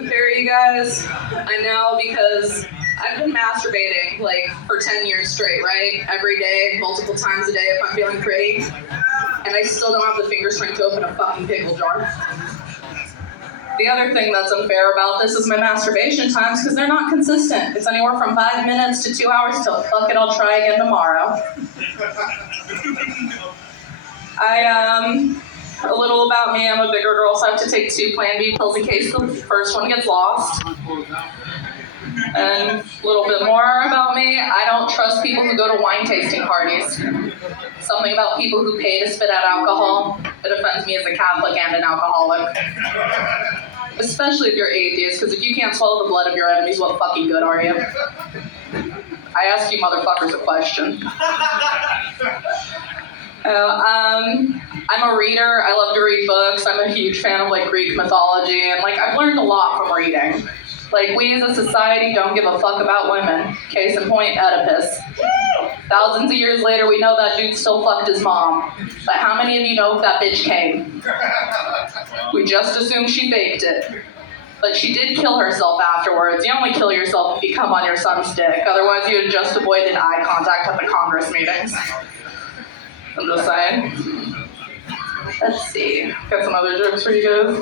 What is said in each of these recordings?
compare you guys. I know because I've been masturbating like for 10 years straight, right? Every day, multiple times a day if I'm feeling pretty. And I still don't have the finger strength to open a fucking pickle jar. The other thing that's unfair about this is my masturbation times because they're not consistent. It's anywhere from 5 minutes to 2 hours till fuck it, I'll try again tomorrow. A little about me, I'm a bigger girl, so I have to take 2 Plan B pills in case the first one gets lost. And a little bit more about me, I don't trust people who go to wine tasting parties. Something about people who pay to spit out alcohol, it offends me as a Catholic and an alcoholic. Especially if you're atheist, because if you can't swallow the blood of your enemies, what fucking good are you? I asked you motherfuckers a question. I'm a reader. I love to read books. I'm a huge fan of like Greek mythology, and like I've learned a lot from reading. Like we as a society don't give a fuck about women. Case in point, Oedipus. Thousands of years later, we know that dude still fucked his mom. But how many of you know if that bitch came? We just assume she faked it. But she did kill herself afterwards. You only kill yourself if you come on your son's dick. Otherwise, you had just avoided eye contact at the Congress meetings. I'm just saying. Let's see. Got some other jokes for you guys.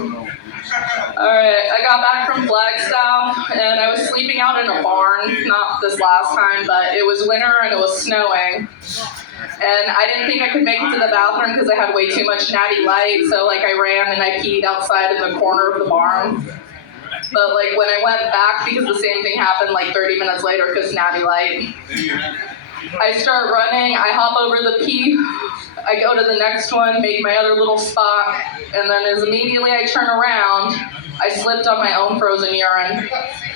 Alright, I got back from Flagstaff, and I was sleeping out in a barn. Not this last time, but it was winter and it was snowing. And I didn't think I could make it to the bathroom because I had way too much Natty Light, so like I ran and I peed outside in the corner of the barn. But like when I went back, because the same thing happened like 30 minutes later because Natty Light. I start running, I hop over the pee, I go to the next one, make my other little spot, and then as immediately I turn around, I slipped on my own frozen urine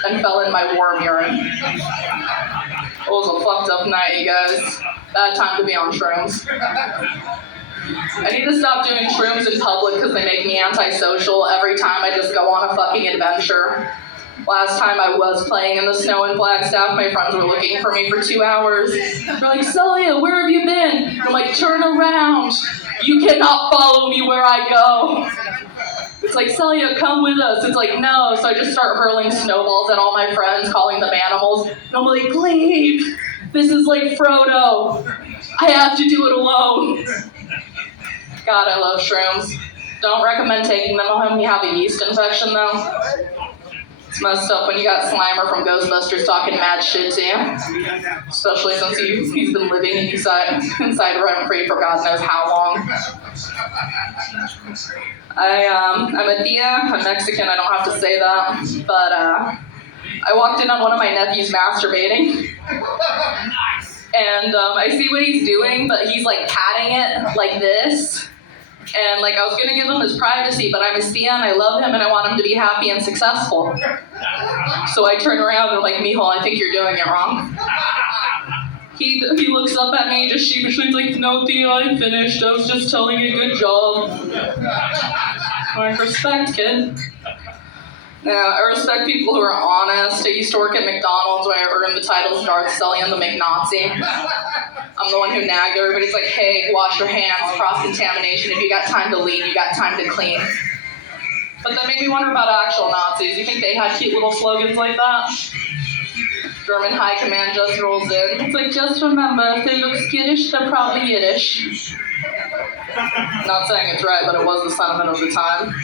and fell in my warm urine. It was a fucked up night, you guys. Bad time to be on shrooms. I need to stop doing shrooms in public because they make me antisocial every time I just go on a fucking adventure. Last time I was playing in the snow in Flagstaff, my friends were looking for me for 2 hours. They're like, Celia, where have you been? I'm like, turn around. You cannot follow me where I go. It's like, Celia, come with us. It's like, no. So I just start hurling snowballs at all my friends, calling them animals. And I'm like, leave. This is like Frodo. I have to do it alone. God, I love shrooms. Don't recommend taking them when you have a yeast infection, though. It's messed up when you got Slimer from Ghostbusters talking mad shit to you. Especially since he's been living inside rent-free for God knows how long. I'm a Dia. I'm Mexican, I don't have to say that. But I walked in on one of my nephews masturbating. And I see what he's doing, but he's like patting it like this. And like I was gonna give him his privacy, but I'm his Dia and I love him and I want him to be happy and successful. So I turn around and I'm like, Mijo, I think you're doing it wrong. He looks up at me just sheepishly, he's like, no, Dia, I finished. I was just telling you good job. I'm like, respect, kid. Now, I respect people who are honest. I used to work at McDonald's where I earned the titles Darth Sully and the McNazi. I'm the one who nagged everybody. It's like, hey, wash your hands, cross-contamination. If you got time to lean, you got time to clean. But that made me wonder about actual Nazis. You think they had cute little slogans like that? German high command just rolls in. It's like, just remember, if they look skittish, they're probably Yiddish. Not saying it's right, but it was the sentiment of the time.